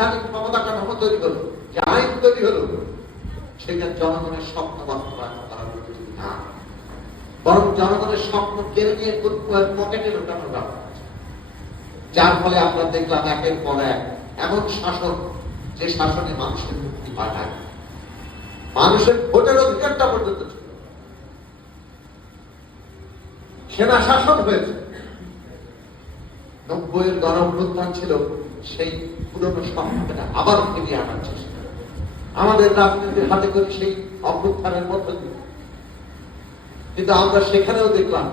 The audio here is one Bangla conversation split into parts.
সাংবিধানিক ক্ষমতা কাঠামো তৈরি হলো যে আইন তৈরি হলো, সেটা জনগণের স্বপ্ন বাস্তবায়ন করার না। বরং জনগণের স্বপ্ন কেড়ে নিয়ে পকেটে ঢোকানোর ব্যাপার যার ফলে আমরা দেখলাম একের পর এক এমন শাসন, যে শাসনে মানুষের মুক্তি পাঠায় মানুষের ভোটের অধিকারটা পর্যন্ত ছিল। সেনা শাসন হয়েছে। নব্বইয়ের গণ ছিল। সেই পুরনো স্বপ্নটা আবার ফিরিয়ে আনার চেষ্টা আমাদের রাজনীতির হাতে করে সেই অভ্যুত্থানের মধ্য দিয়ে। কিন্তু আমরা সেখানেও দেখলাম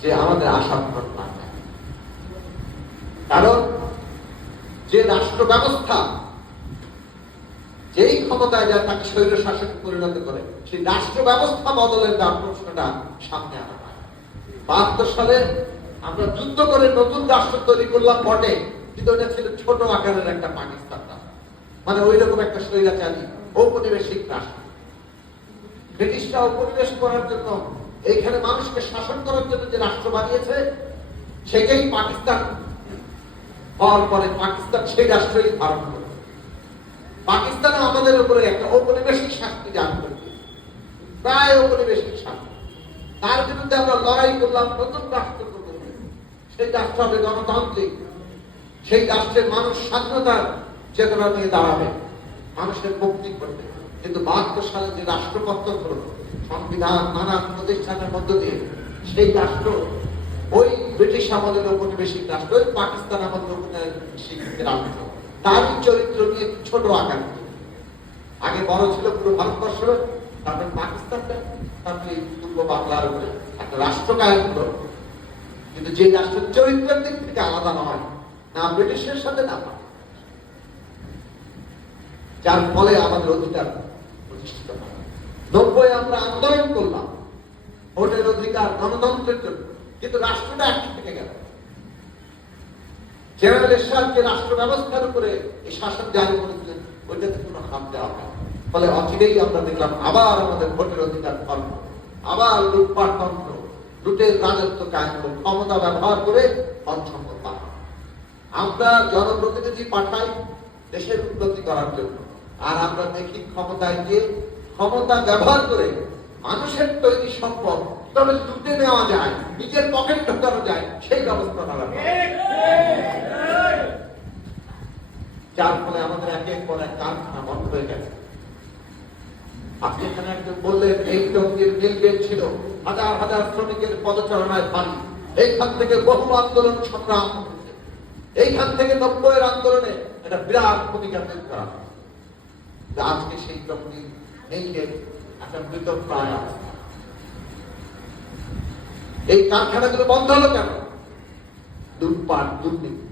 যে আমাদের আশা পূরণ কারণ যে রাষ্ট্র ব্যবস্থা যেই ক্ষমতায় যায় তাকে স্বৈর শাসকে পরিণত করে, সেই রাষ্ট্র ব্যবস্থা বদলের যে প্রশ্নটা সামনে আনা হয়। বাহাত্তর সালে আমরা যুদ্ধ করে নতুন রাষ্ট্র তৈরি করলাম বটে, কিন্তু ওটা ছিল ছোট আকারের একটা পাকিস্তান মানে ওই রকম একটা স্বৈরাচারী, ঔপনিবেশিক রাষ্ট্র। ব্রিটিশরা উপনিবেশ করার জন্য, এইখানে মানুষকে শাসন করার জন্য যে রাষ্ট্র বানিয়েছে, সেটাই পাকিস্তান। হওয়ার পরে পাকিস্তান সেই রাষ্ট্রই ধারণ করে পাকিস্তানে আমাদের উপরে একটা ঔপনিবেশিক শাস্তি জারি করে দিয়েছে। প্রায় ঔপনিবেশিক শাস্তি। তার বিরুদ্ধে আমরা লড়াই করলাম নতুন রাষ্ট্র সেই রাষ্ট্র হবে গণতান্ত্রিক। সেই রাষ্ট্রের মানুষ স্বাধীনতার চেতনা নিয়ে দাঁড়াবে। মানুষের মুক্তি করবে কিন্তু বাহাত্তর সালে যে রাষ্ট্রপত্র হলো সংবিধান নানান প্রতিষ্ঠানের মধ্য দিয়ে, সেই রাষ্ট্র ওই ব্রিটিশ আমলের ঔপনিবেশিক রাষ্ট্র, ওই পাকিস্তান আমলের ঔপনিবেশিক রাষ্ট্র। তারই চরিত্র নিয়ে ছোট আকার আগে বড় ছিল পুরো ভারতবর্ষ তারপরে পাকিস্তানটা, তারপরে পূর্ব বাংলার উপরে একটা রাষ্ট্র কায়ন হলো। কিন্তু যে রাষ্ট্রের চরিত্রের দিক থেকে আলাদা নয়, না ব্রিটিশের সাথে, না যার ফলে আমাদের অধিকার প্রতিষ্ঠিত হয়। নব্বই আমরা আন্দোলন করলাম, ভোটের অধিকার গণতন্ত্রের জন্য, কিন্তু রাষ্ট্রটা একই থেকে গেল। জেনারেল এরশাদ যে রাষ্ট্র ব্যবস্থার উপরে এই শাসন জারি করেছিলেন, ওইটাতে কোনো হাত দেওয়া হয়। ফলে অচিরেই আমরা দেখলাম আবার আমাদের ভোটের অধিকার ফর্ম আবার লুটপাট তন্ত্র লুটের রাজত্ব কায়ন হলো, ক্ষমতা ব্যবহার করে অসম্ভব পাওয়া। আমরা জনপ্রতিনিধি পাঠাই দেশের উন্নতি করার জন্য। আর আমরা দেখি ক্ষমতায় গিয়ে ক্ষমতা ব্যবহার করে মানুষের তৈরি সম্পদ তবে লুটে নেওয়া যায় নিজের পকেট ঢোকানো যায় সেই ব্যবস্থা করা যার ফলে আমাদের একের পর এক কারখানা বন্ধ হয়ে গেছে। আপনি এখানে একজন বললেন, এই টঙ্গির মিল গেট ছিল হাজার হাজার শ্রমিকের পদচারণায় পানি এইখান থেকে বহু আন্দোলন সংগ্রাম এইখান থেকে নব্বইয়ের আন্দোলনে একটা বিরাট ভূমিকা তৈরি করা। আজকে সেই টঙ্গির মিল গেট একটা মৃত প্রায় এই কারখানাগুলো বন্ধ হলো কেন? লুটপাট দুর্নীতি।